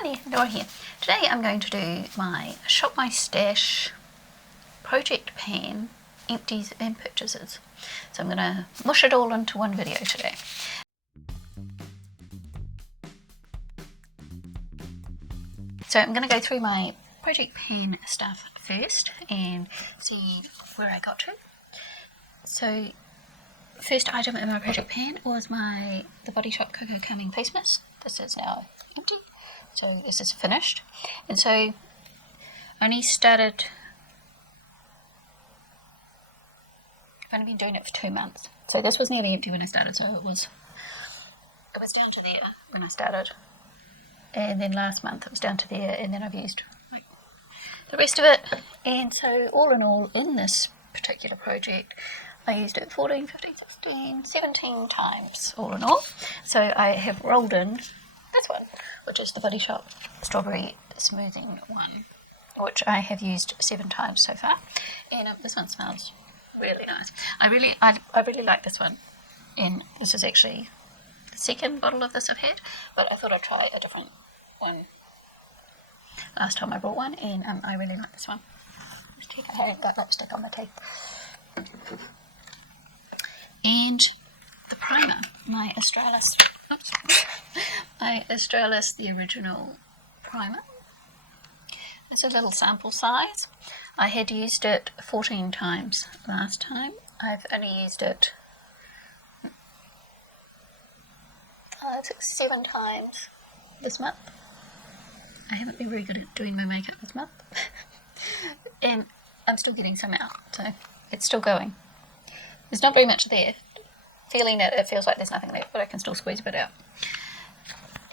Hi, Laura here. Today I'm going to do my Shop My Stash project pan empties and purchases. So I'm going to mush it all into one video today. So I'm going to go through my project pan stuff first and see where I got to. So first item in my project pan was the Body Shop Cocoa Calming Face Mist. This is now empty. So this is finished, and so I only started, I've only been doing it for 2 months. So this was nearly empty when I started, so it was down to there when I started, and then last month it was down to there, and then I've used the rest of it. And so all in all, in this particular project, I used it 14, 15, 16, 17 times all in all. So I have rolled in this one, which is the Body Shop Strawberry Smoothing one, which I have used 7 times so far. And this one smells really nice. I really like this one. And this is actually the second bottle of this I've had, but I thought I'd try a different one. Last time I bought one, and I really like this one. Just check, I haven't got lipstick on my teeth. And the primer, my Australis, the original primer. It's a little sample size. I had used it 14 times last time. I've only used it 7 times this month. I haven't been very good at doing my makeup this month. And I'm still getting some out, so it's still going. There's not very much there. Feeling it feels like there's nothing left, but I can still squeeze a bit out.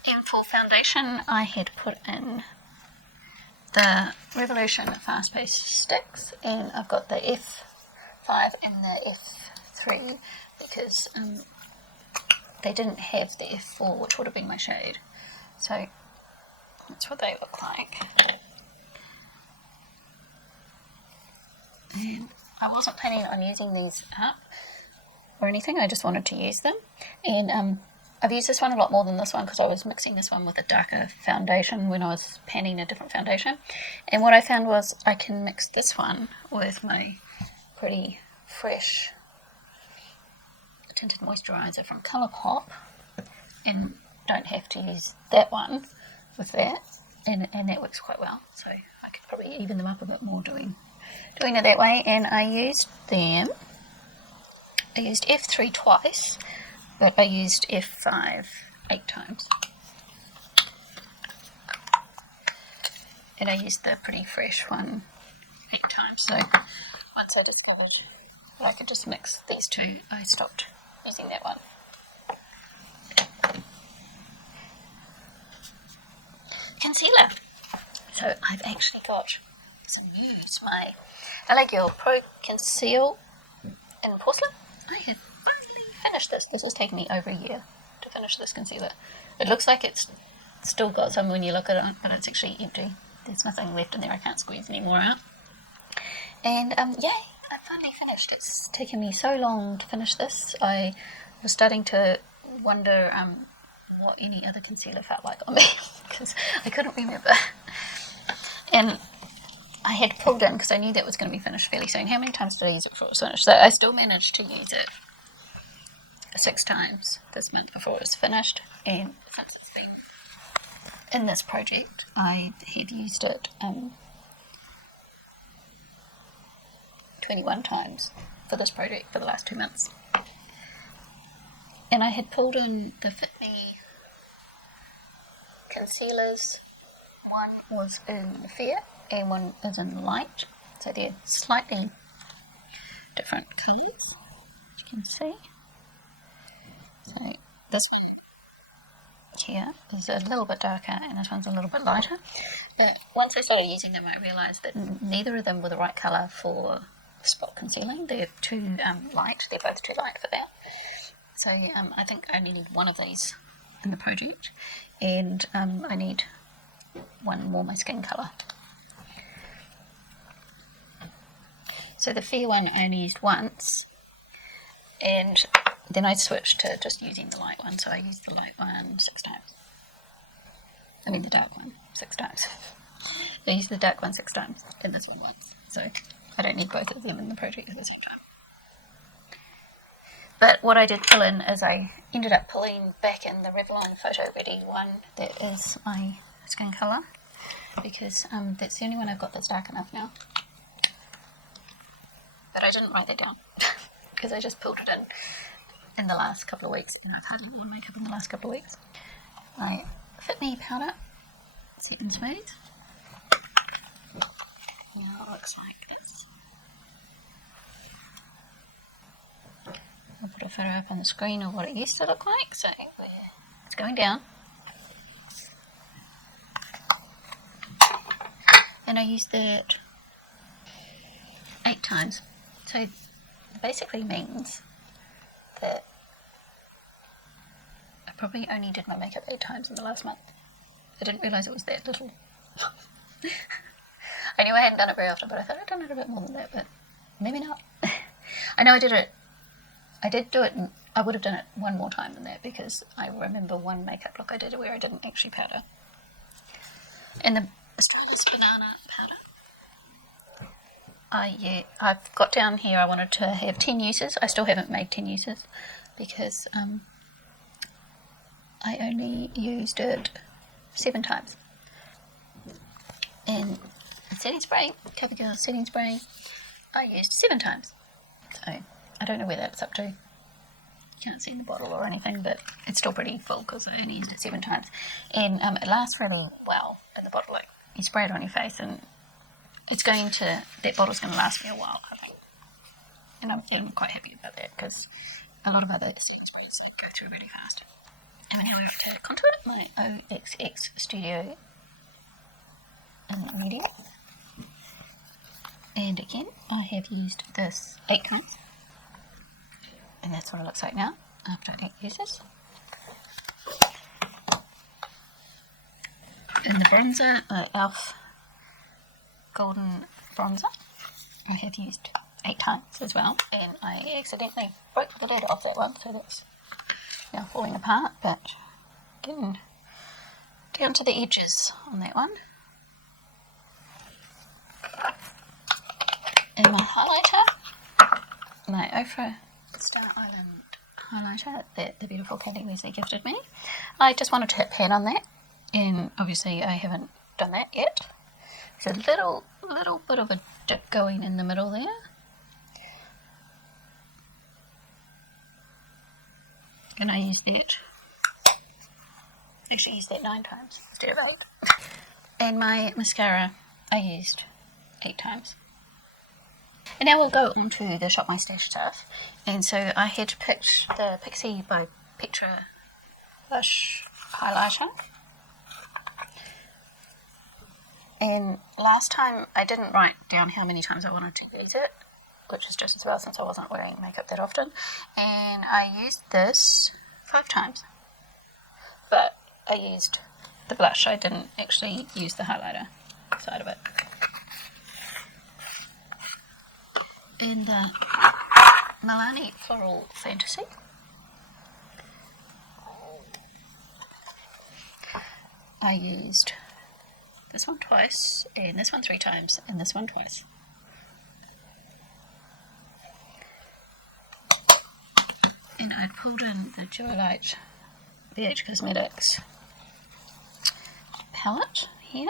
And for foundation, I had put in the Revolution Fast Paste Sticks, and I've got the F5 and the F3 because they didn't have the F4, which would have been my shade. So that's what they look like. And I wasn't planning on using these up or anything, I just wanted to use them. And I've used this one a lot more than this one because I was mixing this one with a darker foundation when I was panning a different foundation. And what I found was I can mix this one with my pretty fresh tinted moisturiser from Colourpop and don't have to use that one with that, and that works quite well. So I could probably even them up a bit more doing it that way. And I used F3 twice, but I used F5 8 times. And I used the pretty fresh one 8 times. So once I discovered that I could just mix these two, I stopped using that one. Concealer. So I've actually got some news. My LA Girl Pro Conceal in Porcelain. I have finally finished this. This has taken me over a year to finish this concealer. It looks like it's still got some when you look at it, but it's actually empty. There's nothing left in there. I can't squeeze any more out. And yay, I finally finished. It's taken me so long to finish this. I was starting to wonder what any other concealer felt like on me because I couldn't remember. And I had pulled in because I knew that was going to be finished fairly soon. How many times did I use it before it was finished? So I still managed to use it 6 times this month before it was finished. And since it's been in this project, I had used it 21 times for this project for the last 2 months. And I had pulled in the Fit Me concealers. One was in Fair and one is in Light. So they're slightly different colours, as you can see. So this one here is a little bit darker and this one's a little bit lighter. But once I started using them, I realised that neither of them were the right colour for spot concealing. They're too light. They're both too light for that. So I think I only need one of these in the project, and I need one more my skin colour. So the fair one I only used once, and then I switched to just using the light one, so I used the light one 6 times. I mean the dark one 6 times. I used the dark one 6 times and this one once, so I don't need both of them in the project at the same time. But what I did pull in is I ended up pulling back in the Revlon Photo Ready one that is my skin colour, because that's the only one I've got that's dark enough now. But I didn't write that down because I just pulled it in the last couple of weeks, and I've hardly worn makeup in the last couple of weeks. My Fit Me powder, Set and Smooth. Now it looks like this. I'll put a photo up on the screen of what it used to look like, so it's going down. And I used that 8 times. So it basically means that I probably only did my makeup 8 times in the last month. I didn't realise it was that little. I knew I hadn't done it very often, but I thought I'd done it a bit more than that, but maybe not. I know I did do it, and I would have done it one more time than that, because I remember one makeup look I did where I didn't actually powder. And the Australia's banana powder. I've got down here I wanted to have 10 uses. I still haven't made 10 uses because I only used it 7 times. And setting spray, CoverGirl setting spray, I used 7 times. So I don't know where that's up to. You can't see in the bottle or anything, but it's still pretty full because I only used it 7 times. And it lasts really well in the bottle. Like, you spray it on your face and that bottle's going to last me a while, I think. And I'm quite happy about that because a lot of other setting sprays go through really fast. And now we have to contour it, my OXX Studio in medium. And again, I have used this 8 times. And that's what it looks like now after 8 uses. And the bronzer, e.l.f. Golden Bronzer, I have used 8 times as well, and I accidentally broke the lid off that one, so that's now falling apart, but getting down to the edges on that one. And my highlighter, my Ofra Star Island highlighter that the beautiful Kelly Wesley gifted me. I just wanted to hit pan on that, and obviously I haven't done that yet. There's a little bit of a dip going in the middle there. And I used that. Actually used that 9 times instead of 8. And my mascara I used 8 times. And now we'll go on to the Shop My Stash stuff. And so I had picked the Pixie by Petra Blush highlighter. And last time I didn't write down how many times I wanted to use it, which is just as well since I wasn't wearing makeup that often. And I used this 5 times. But I used the blush. I didn't actually use the highlighter side of it. And the Milani Floral Fantasy. I used this one twice, and this one 3 times, and this one twice. And I pulled in the Duolite BH Cosmetics palette here,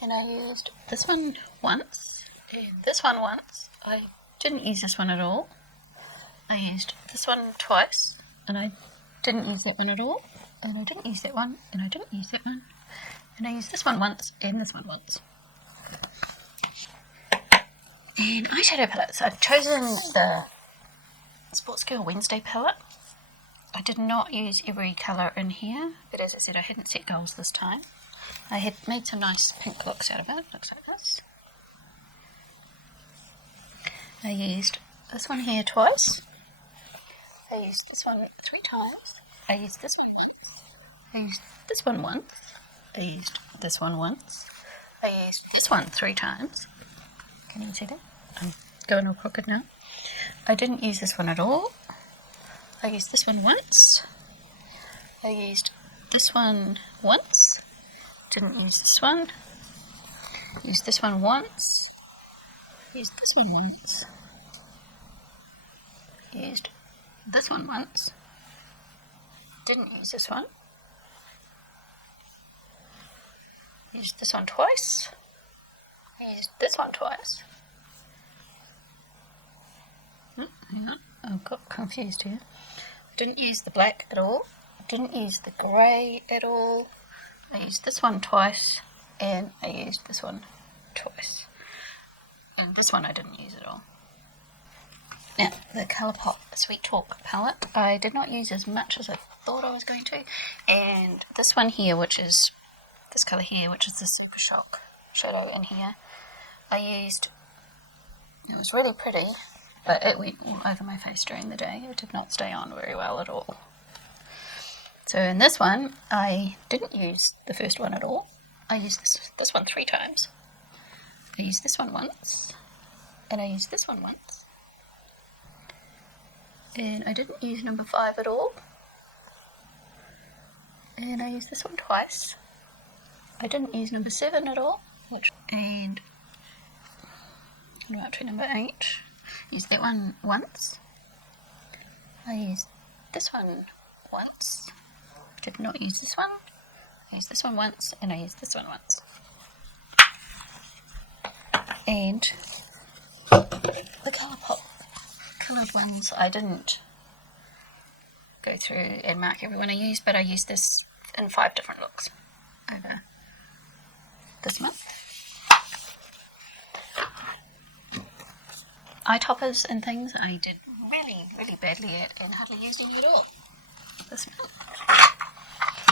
and I used this one once, and this one once. I didn't use this one at all. I used this one twice, and I didn't use that one at all, and I didn't use that one, and I didn't use that one. And I used this one once, and this one once. And eyeshadow palettes. I've chosen the Sports Girl Wednesday palette. I did not use every colour in here, but as I said, I hadn't set goals this time. I had made some nice pink looks out of it. Looks like this. I used this one here twice. I used this one 3 times. I used this one once. I used this one once. I used this one once. I used this one 3 times. Can you see that? I'm going all crooked now. I didn't use this one at all. I used this one once. I used this one once, didn't use this one, used this one once, used this one once, used this one once, didn't use this one, used this one twice, used this one twice. Hang on, I've got confused here. Didn't use the black at all, didn't use the grey at all. I used this one twice, and I used this one twice. And this one I didn't use at all. Now, the Colourpop Sweet Talk palette, I did not use as much as I thought I was going to. And this one here, which is this colour here, which is the Super Shock shadow in here, I used, it was really pretty, but it went all over my face during the day. It did not stay on very well at all. So in this one, I didn't use the first one at all. I used this one 3 times. I used this one once, and I used this one once. And I didn't use number 5 at all. And I used this one twice. I didn't use number 7 at all. And I'm up to number 8. Used that one once. I used this one once. Did not use this one. I used this one once, and I used this one once. And the Colourpop coloured ones, I didn't go through and mark every one I used, but I used this in 5 different looks over this month. Eye toppers and things I did really badly at, and hardly used any at all this month.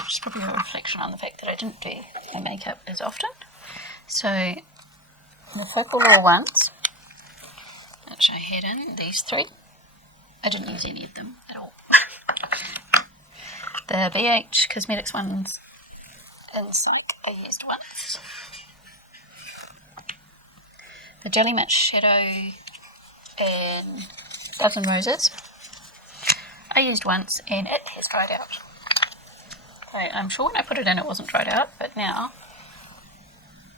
Which is probably a reflection on the fact that I didn't do my makeup as often. So the Focal Law ones, which I had in, these 3, I didn't use any of them at all. The BH Cosmetics ones in Psych I used once. The Jelly Matte Shadow in Dozen Roses I used once, and it has dried out. I'm sure when I put it in it wasn't dried out, but now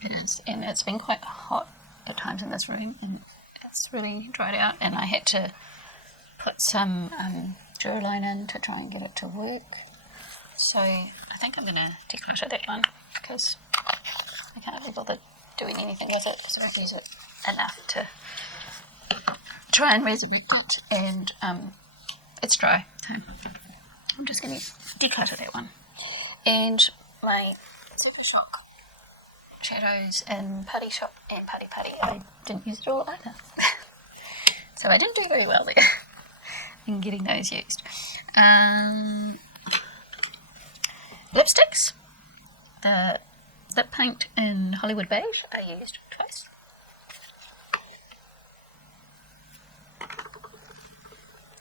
it is, and it's been quite hot at times in this room, and it's really dried out, and I had to put some Duraline in to try and get it to work. So I think I'm going to declutter that one, because I can't be bothered doing anything with it, because I don't use it enough to try and resurrect it, and it's dry, so I'm just going to declutter that one. And my Super Shock shadows in Putty Shop and Putty Putty, I didn't use it all either. So I didn't do very well there in getting those used. Lipsticks, the lip paint in Hollywood Beige I used twice.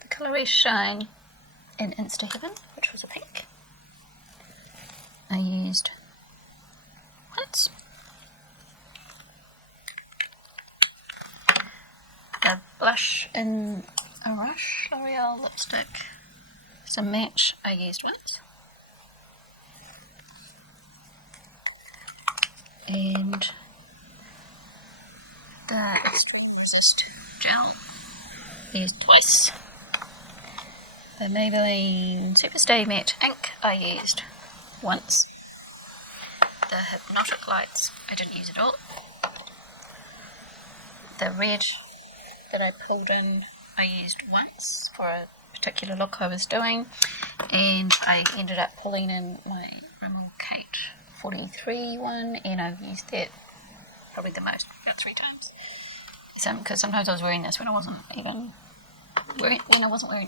The Colourist Shine in Insta Heaven, which was a pink, I used once. The blush in a Rush L'Oreal lipstick, some Match, I used once. And the Extreme Resist gel I used twice. The Maybelline Superstay Matte Ink I used once. The Hypnotic Lights I didn't use at all. The red that I pulled in I used once for a particular look I was doing, and I ended up pulling in my Rimmel Kate 43 one, and I've used that probably the most, about 3 times. Because sometimes I was wearing this when I wasn't even wearing,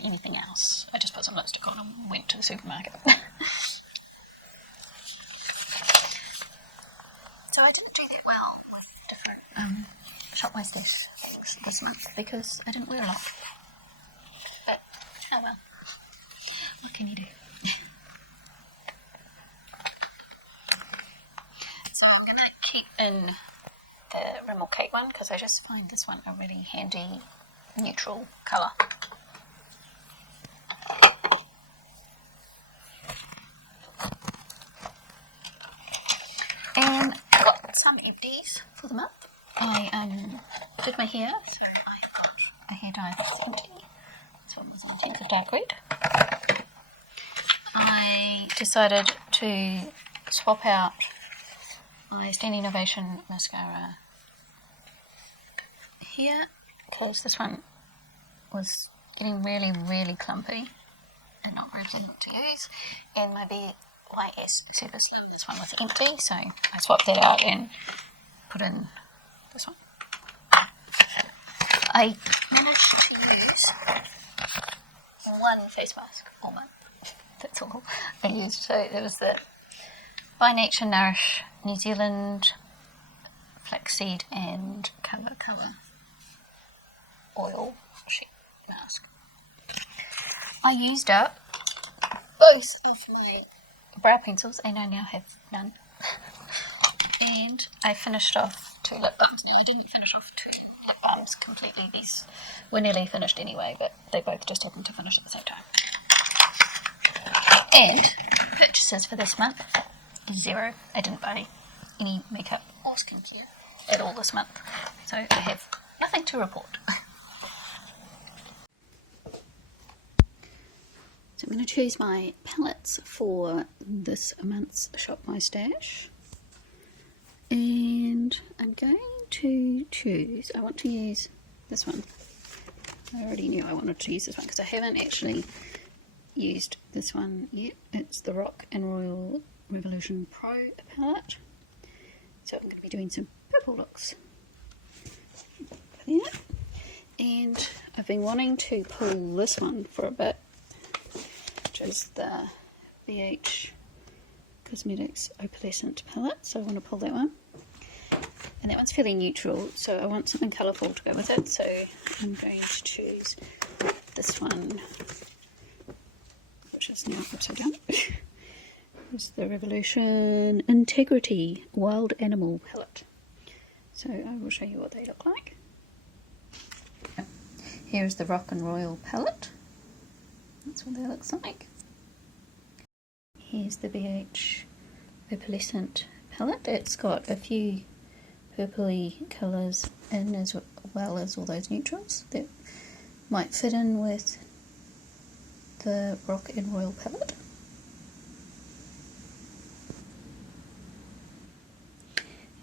anything else. I just put some lipstick on and went to the supermarket. So I didn't do that well with different Shop My Stash things this month, because I didn't wear a lot. But, oh well. What can you do? So I'm going to keep in the Rimmel Kate one, because I just find this one a really handy neutral colour. And I got some empties for the month. I did my hair, so I have got a hair dye that's empty. This one was on 10th of dark red. I decided to swap out my Standing Ovation mascara here because this one was getting really, really clumpy and not very pleasant to use, and my BYS Super Slim, this one was empty, so I swapped that out and put in this one. I managed to use one face mask all month. That's all I used. So it was the By Nature Nourish New Zealand flaxseed and colour oil sheet mask. I used up both of my brow pencils and I now have none. And I finished off 2 lip balms. Now I didn't finish off 2 lip balms completely. These were nearly finished anyway, but they both just happened to finish at the same time. And purchases for this month, 0. I didn't buy any makeup or skincare at all this month, so I have nothing to report. So I'm going to choose my palettes for this month's Shop My Stash, and I'm going to choose, I want to use this one. I already knew I wanted to use this one because I haven't actually used this one yet. It's the Rock and Royal Revolution Pro palette. So I'm going to be doing some purple looks there. And I've been wanting to pull this one for a bit, which is the BH Cosmetics Opalescent palette. So I want to pull that one. And that one's fairly neutral, so I want something colourful to go with it. So I'm going to choose this one, which is now upside down. It's the Revolution Integrity Wild Animal palette. So I will show you what they look like. Here's the Rock and Royal palette. That's what that looks like. Here's the BH Opalescent palette. It's got a few purpley colours in as well as all those neutrals that might fit in with the Rock and Royal palette.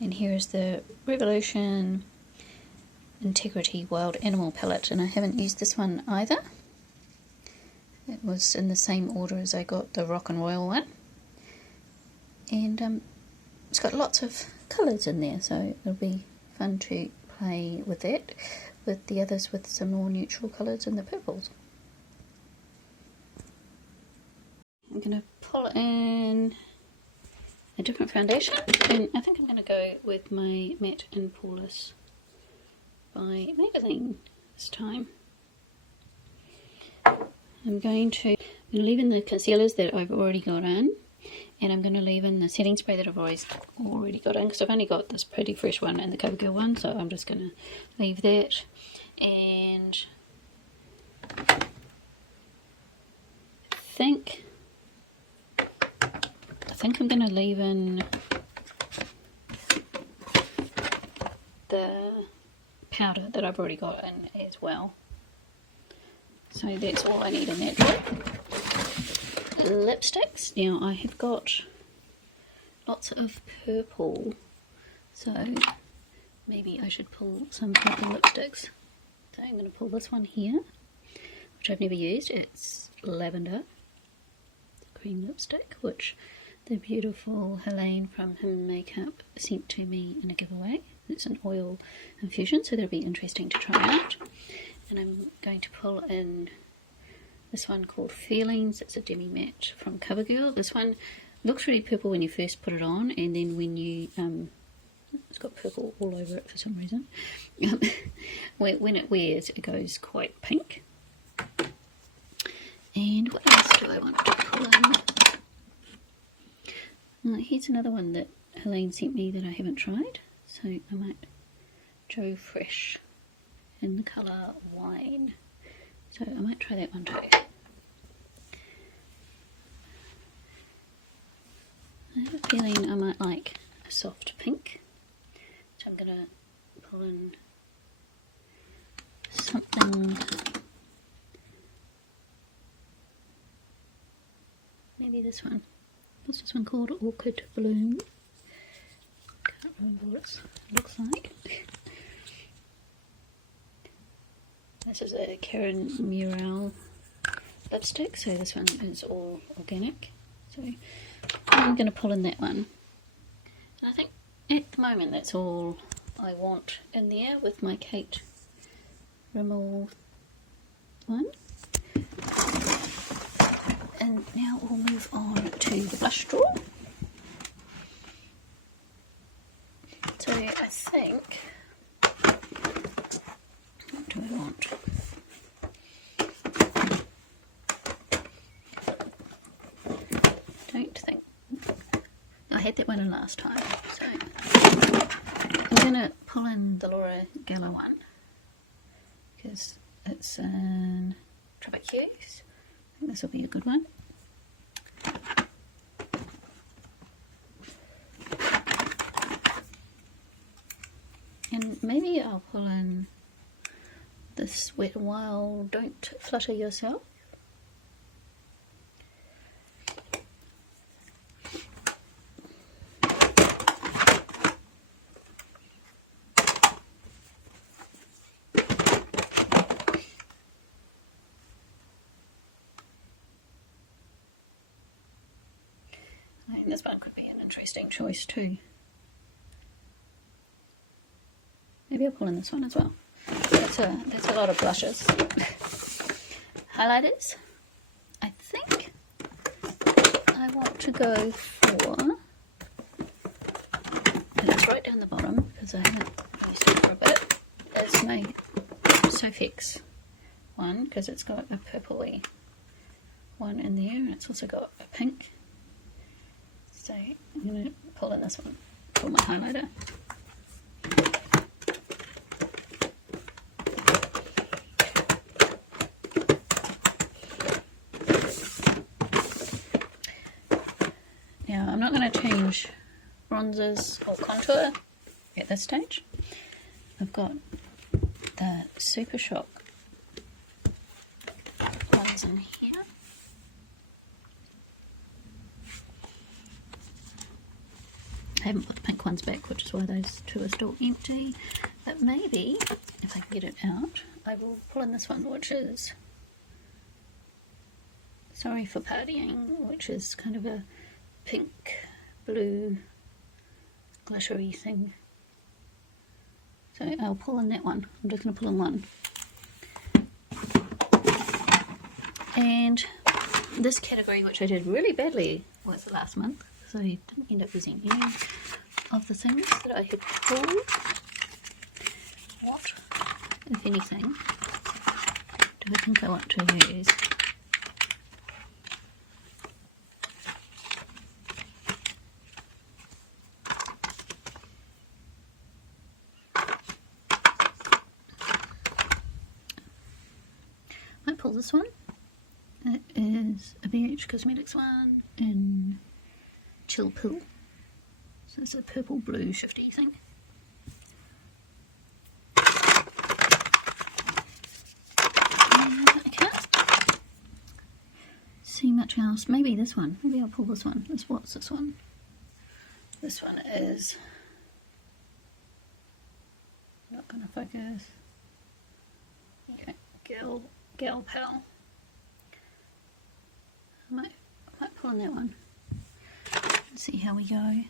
And here is the Revolution Integrity Wild Animal palette, and I haven't used this one either. It was in the same order as I got the Rock and Royal one, and it's got lots of colours in there, so it'll be fun to play with that, with the others with some more neutral colours and the purples. I'm going to pull in a different foundation, and I think I'm going to go with my Matte and Poreless by Maybelline this time. I'm going to leave in the concealers that I've already got in, and I'm going to leave in the setting spray that I've already got in, because I've only got this Pretty Fresh one and the CoverGirl one, so I'm just going to leave that. And I think I'm going to leave in the powder that I've already got in as well. So that's all I need in that drawer. Lipsticks. Now I have got lots of purple, so maybe I should pull some purple lipsticks. So I'm going to pull this one here, which I've never used. It's Lavender cream lipstick, which the beautiful Helene from Him Makeup sent to me in a giveaway. It's an oil infusion, so that'll be interesting to try out. And I'm going to pull in this one called Feelings. It's a demi matte from CoverGirl. This one looks really purple when you first put it on, and then when you it's got purple all over it for some reason. When it wears, it goes quite pink. And what else do I want to pull in? Here's another one that Helene sent me that I haven't tried, so I might Joe Fresh in the colour Wine, so I might try that one too. I have a feeling I might like a soft pink. So I'm going to pull in something, maybe this one. What's this one called? Orchid Bloom. Can't remember what it looks like. This is a Karen Murrell lipstick, so this one is all organic. So I'm going to pull in that one. And I think at the moment that's all I want in there with my Kate Rimmel one. And now we'll move on to the blush drawer. So I think, what do I want? Don't think, I had that one in last time, so I'm going to pull in the Laura Geller one because it's in Tropic Hues. I think this will be a good one. And maybe I'll pull in this Wet n Wild Don't Flutter Yourself. I think this one could be an interesting choice too. Maybe I'll pull in this one as well. That's a lot of blushes. Highlighters. I think I want to go for, and it's right down the bottom because I haven't used it for a bit. It's my Sofix one because it's got a purpley one in there and it's also got a pink. So I'm going to pull in this one for my highlighter. Now I'm not going to change bronzers or contour at this stage. I've got the Super Shock ones in here. I haven't put the pink ones back, which is why those two are still empty. But maybe, if I can get it out, I will pull in this one, which is Sorry for Partying, which is kind of a pink, blue, glittery thing. So I'll pull in that one. I'm just going to pull in one. And this category, which I did really badly with last month, so I didn't end up using any of the things that I had pulled. What, if anything, do I think I want to use? I might pull this one. It is a BH Cosmetics one in Chill Pill. So it's a purple blue shifty thing. And I can't see much else. Maybe this one. Maybe I'll pull this one. What's this one? This one is not going to focus. Okay, Gal Pal. I might pull in that one. Let's see how we go.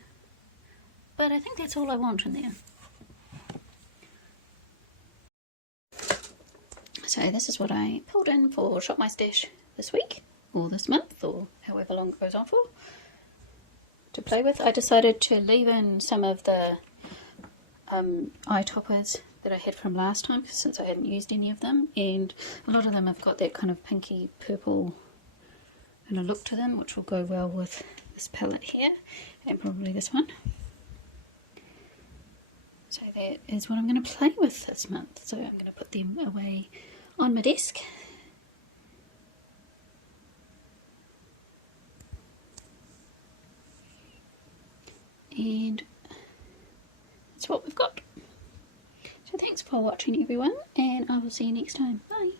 But I think that's all I want in there. So this is what I pulled in for Shop My Stash this week, or this month, or however long it goes on for, to play with. I decided to leave in some of the eye toppers that I had from last time, since I hadn't used any of them, and a lot of them have got that kind of pinky purple kind of look to them, which will go well with this palette here, and probably this one. So that is what I'm going to play with this month. So I'm going to put them away on my desk. And that's what we've got. So thanks for watching everyone, and I will see you next time. Bye.